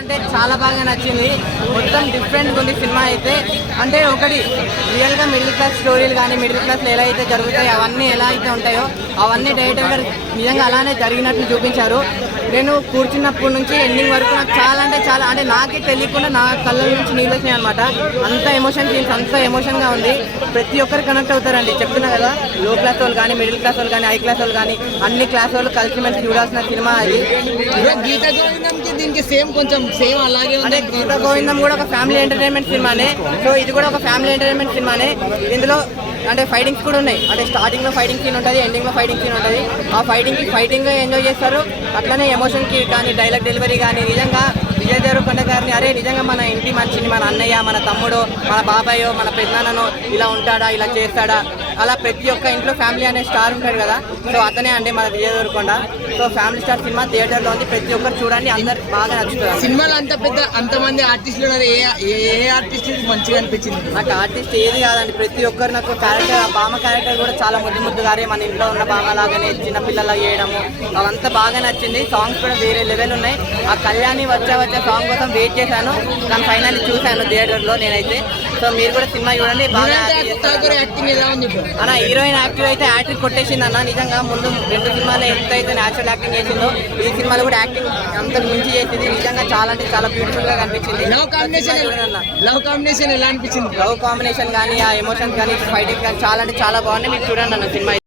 అంటే చాలా బాగా నచ్చింది. మొత్తం డిఫరెంట్గా ఉంది సినిమా అయితే. అంటే ఒకటి రియల్గా మిడిల్ క్లాస్ స్టోరీలు కానీ మిడిల్ క్లాస్లో ఎలా అయితే జరుగుతాయో అవన్నీ ఎలా అయితే ఉంటాయో అవన్నీ డైరెక్టర్ గారు నిజంగా అలానే జరిగినట్లు చూపించారు. నేను కూర్చున్నప్పటి నుంచి ఎండింగ్ వరకు నాకు చాలా అంటే చాలా అంటే నాకే తెలియకుండా నా కళ్ళ నుంచి నీళ్ళు వచ్చినాయి అనమాట. అంత ఎమోషన్ సీన్స్ అంత ఎమోషన్గా ఉంది. ప్రతి ఒక్కరు కనెక్ట్ అవుతారండి. చెప్తున్నా కదా, లో క్లాస్ వాళ్ళు కానీ మిడిల్ క్లాస్ వాళ్ళు కానీ హై క్లాస్ వాళ్ళు కానీ అన్ని క్లాస్ వాళ్ళు కలిసిమెలిసి చూడాల్సిన సినిమా అది. గీత గోవిందంకి దీనికి కొంచెం సేమ్ అలాగే అంటే గీత గోవిందం కూడా ఒక ఫ్యామిలీ ఎంటర్టైన్మెంట్ సినిమానే. సో ఇది కూడా ఒక ఫ్యామిలీ ఎంటర్టైన్మెంట్ సినిమానే. ఇందులో అంటే ఫైటింగ్స్ కూడా ఉన్నాయి. అంటే స్టార్టింగ్లో ఫైటింగ్ సీన్ ఉంటుంది, ఎండింగ్లో ఫైటింగ్ సీన్ ఉంటుంది. ఆ ఫైటింగ్ ఎంజాయ్ చేస్తారు. అట్లనే ఎమోషన్కి కానీ డైలాగ్ డెలివరీ కానీ నిజంగా విజయ్ దేవరకొండ గారిని అరే నిజంగా మన ఇంటి మనిషిని, మన అన్నయ్య, మన తమ్ముడు, మన బాబాయో, మన పెద్దనాన్ననో ఇలా ఉంటాడా, ఇలా చేస్తాడా, అలా ప్రతి ఒక్క ఇంట్లో ఫ్యామిలీ అనే స్టార్ ఉంటాడు కదా. సో అతనే అండి మన Vijay Deverakonda. So Family Star cinema థియేటర్లో ఉంది. ప్రతి ఒక్కరు చూడండి, అందరు బాగా నచ్చుతుంది. సినిమాలో అంతమంది ఆర్టిస్టులు ఉన్నారు. ఏ ఆర్టిస్ట్ మంచిగా అనిపించింది? నాకు ఆర్టిస్ట్ ఏది కాదండి, ప్రతి ఒక్కరు నాకు క్యారెక్టర్, ఆ బామ్మ క్యారెక్టర్ కూడా చాలా ముద్దుగారే మన ఇంట్లో ఉన్న బామ్మ లాగానే చిన్న పిల్లలా చేయడము అవంతా బాగా నచ్చింది. సాంగ్స్ కూడా వేరే లెవెల్ ఉన్నాయి. ఆ కళ్యాణి వచ్చా సాంగ్ కోసం వెయిట్ చేశాను, కానీ ఫైనల్లీ చూశాను థియేటర్లో నేనైతే. సో మీరు కూడా సినిమా చూడండి, బాగా యాక్టింగ్ ఎలా ఉంది అన్న. హీరోయిన్ యాక్టివ్ అయితే యాక్టింగ్ కొట్టేసింది అన్న. నిజంగా ముందు 2 సినిమాలు ఎంత అయితే న్యాచురల్ యాక్టింగ్ చేసిందో ఈ సినిమాలో కూడా యాక్టింగ్ అంత మించి చేసింది. నిజంగా చాలా అంటే చాలా బ్యూటిఫుల్ గా కనిపించింది. లవ్ కాంబినేషన్ ఎలా అనిపించింది? లవ్ కాంబినేషన్ కానీ ఆ ఎమోషన్స్ కానీ ఫైటింగ్ కానీ చాలా అంటే చాలా బాగున్నాయి. మీరు చూడండి అన్న సినిమా.